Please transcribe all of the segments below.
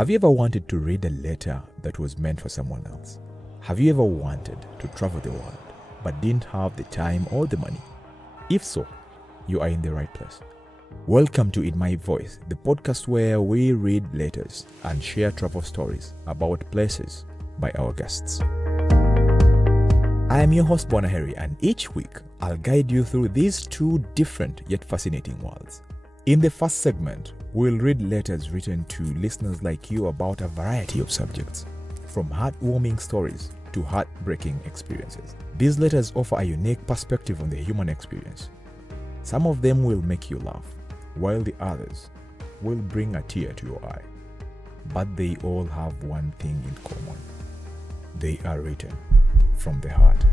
Have you ever wanted to read a letter that was meant for someone else? Have you ever wanted to travel the world but didn't have the time or the money? If so, you are in the right place. Welcome to In My Voice, the podcast where we read letters and share travel stories about places by our guests. I am your host Bwanaheri, and each week I'll guide you through these two different yet fascinating worlds. In the first segment, we'll read letters written to listeners like you about a variety of subjects, from heartwarming stories to heartbreaking experiences. These letters offer a unique perspective on the human experience. Some of them will make you laugh, while the others will bring a tear to your eye. But they all have one thing in common. They are written from the heart.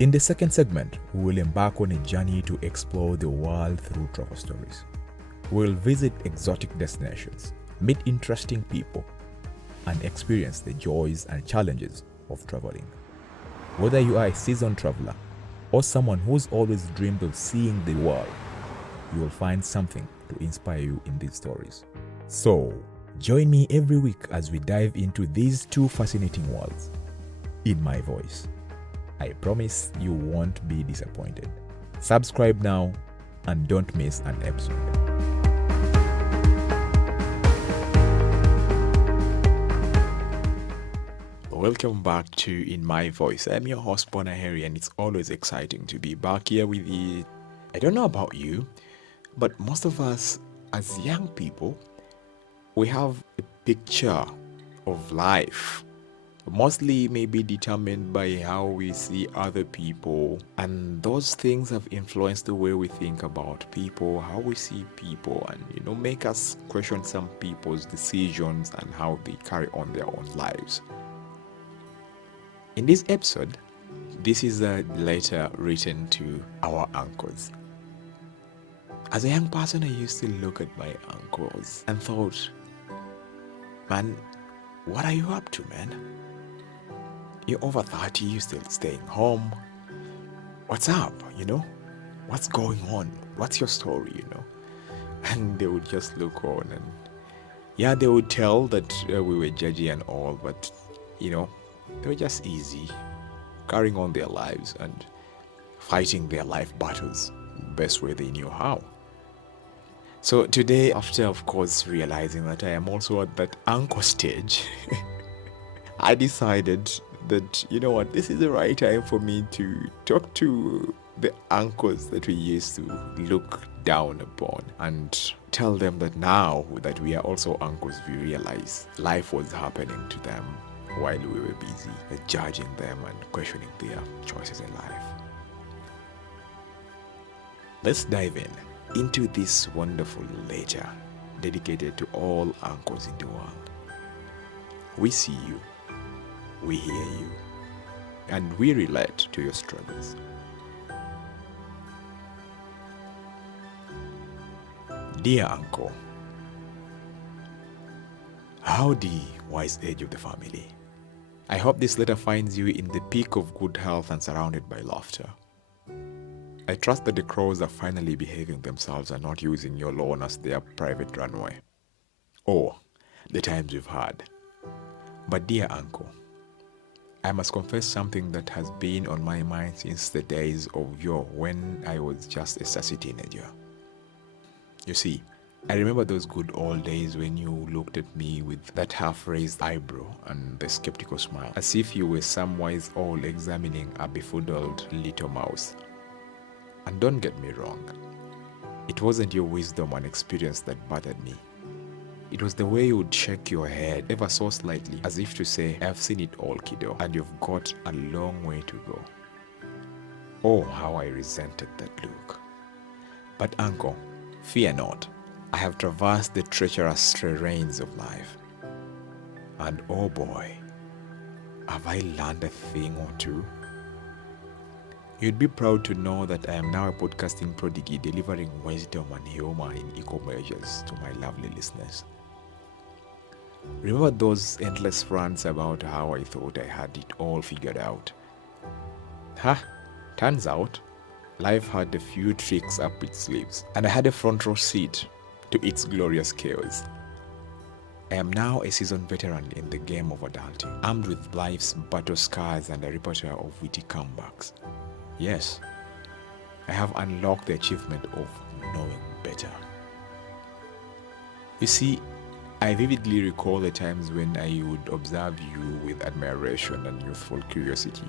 In the second segment, we will embark on a journey to explore the world through travel stories. We will visit exotic destinations, meet interesting people, and experience the joys and challenges of traveling. Whether you are a seasoned traveler or someone who's always dreamed of seeing the world, you will find something to inspire you in these stories. So, join me every week as we dive into these two fascinating worlds. In My Voice. I promise you won't be disappointed. Subscribe now and don't miss an episode. Welcome back to In My Voice. I'm your host Bwanaheri, and it's always exciting to be back here with you. I don't know about you, but most of us as young people, we have a picture of life, mostly maybe determined by how we see other people, and those things have influenced the way we think about people, how we see people, and make us question some people's decisions and how they carry on their own lives. In this episode, this is a letter written to our uncles. As a young person, I used to look at my uncles and thought, man, what are you up to, man? You're over 30, you're still staying home. What's up, What's going on? What's your story, And they would just look on and, they would tell that we were judgy and all, but, they were just easy, carrying on their lives and fighting their life battles best way they knew how. So today, after, of course, realizing that I am also at that uncle stage, I decided that, this is the right time for me to talk to the uncles that we used to look down upon and tell them that now that we are also uncles, we realize life was happening to them while we were busy judging them and questioning their choices in life. Let's dive into this wonderful letter dedicated to all uncles in the world. We see you, we hear you, and we relate to your struggles. Dear Uncle, howdy, wise age of the family. I hope this letter finds you in the peak of good health and surrounded by laughter. I trust that the crows are finally behaving themselves and not using your lawn as their private runway. Or the times we've had. But dear Uncle, I must confess something that has been on my mind since the days of yore when I was just a sassy teenager. You see, I remember those good old days when you looked at me with that half-raised eyebrow and the skeptical smile, as if you were some wise owl examining a befuddled little mouse. And don't get me wrong, it wasn't your wisdom and experience that bothered me. It was the way you would shake your head ever so slightly, as if to say, I've seen it all, kiddo, and you've got a long way to go. Oh, how I resented that look. But Uncle, fear not. I have traversed the treacherous terrains of life. And oh boy, have I learned a thing or two. You'd be proud to know that I am now a podcasting prodigy, delivering wisdom and humor in equal measures to my lovely listeners. Remember those endless rants about how I thought I had it all figured out? Turns out, life had a few tricks up its sleeves, and I had a front row seat to its glorious chaos. I am now a seasoned veteran in the game of adulting, armed with life's battle scars and a repertoire of witty comebacks. Yes, I have unlocked the achievement of knowing better. You see, I vividly recall the times when I would observe you with admiration and youthful curiosity.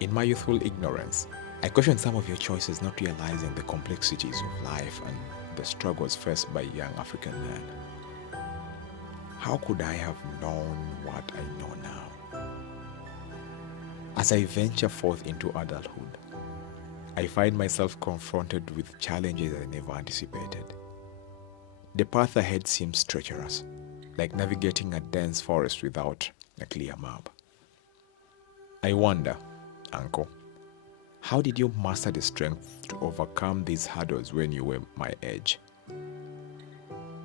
In my youthful ignorance, I questioned some of your choices, not realizing the complexities of life and the struggles faced by young African men. How could I have known what I know now? As I venture forth into adulthood, I find myself confronted with challenges I never anticipated. The path ahead seems treacherous, like navigating a dense forest without a clear map. I wonder, Uncle, how did you master the strength to overcome these hurdles when you were my age?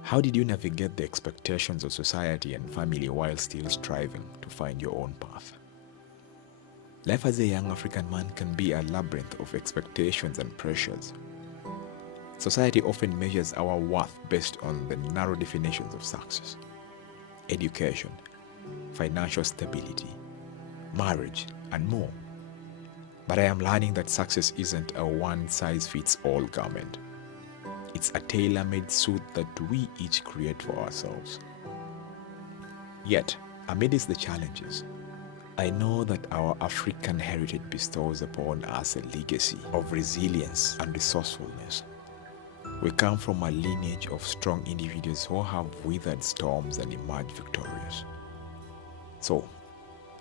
How did you navigate the expectations of society and family while still striving to find your own path? Life as a young African man can be a labyrinth of expectations and pressures. Society often measures our worth based on the narrow definitions of success: education, financial stability, marriage, and more. But I am learning that success isn't a one-size-fits-all garment. It's a tailor-made suit that we each create for ourselves. Yet, amidst the challenges, I know that our African heritage bestows upon us a legacy of resilience and resourcefulness. We come from a lineage of strong individuals who have weathered storms and emerged victorious. So,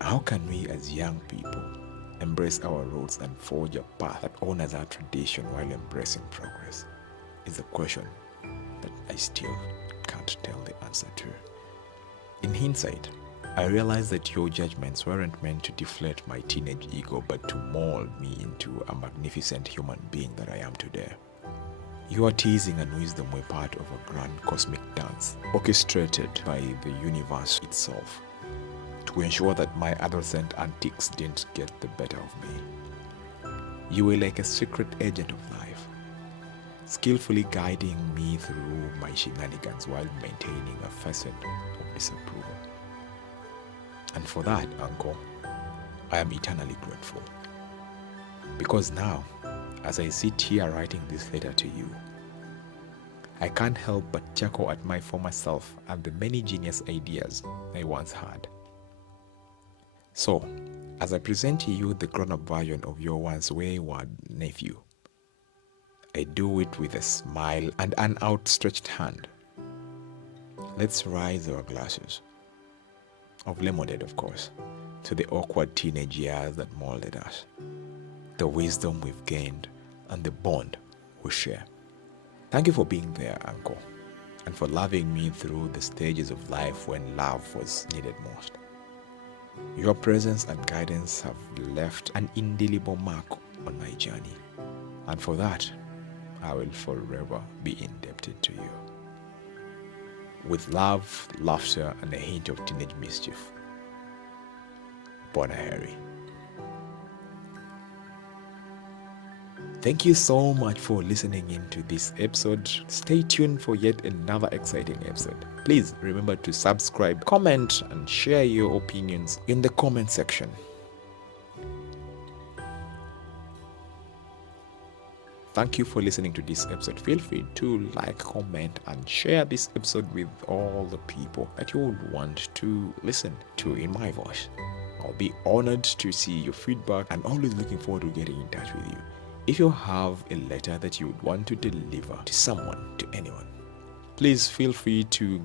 how can we as young people embrace our roots and forge a path that honors our tradition while embracing progress? Is a question that I still can't tell the answer to. In hindsight, I realized that your judgments weren't meant to deflate my teenage ego, but to mold me into a magnificent human being that I am today. Your teasing and wisdom were part of a grand cosmic dance orchestrated by the universe itself to ensure that my adolescent antics didn't get the better of me. You were like a secret agent of life, skillfully guiding me through my shenanigans while maintaining a facet of disapproval. And for that, Uncle, I am eternally grateful. Because now, as I sit here writing this letter to you, I can't help but chuckle at my former self and the many genius ideas I once had. So, as I present to you the grown-up version of your once wayward nephew, I do it with a smile and an outstretched hand. Let's raise our glasses, of lemonade of course, to the awkward teenage years that molded us, the wisdom we've gained, and the bond we share. Thank you for being there, Uncle, and for loving me through the stages of life when love was needed most. Your presence and guidance have left an indelible mark on my journey, and for that, I will forever be indebted to you. With love, laughter, and a hint of teenage mischief, Bwanaheri. Thank you so much for listening into this episode. Stay tuned for yet another exciting episode. Please remember to subscribe, comment, and share your opinions in the comment section. Thank you for listening to this episode. Feel free to like, comment, and share this episode with all the people that you would want to listen to in my voice. I'll be honored to see your feedback and always looking forward to getting in touch with you. If you have a letter that you would want to deliver to someone, to anyone, please feel free to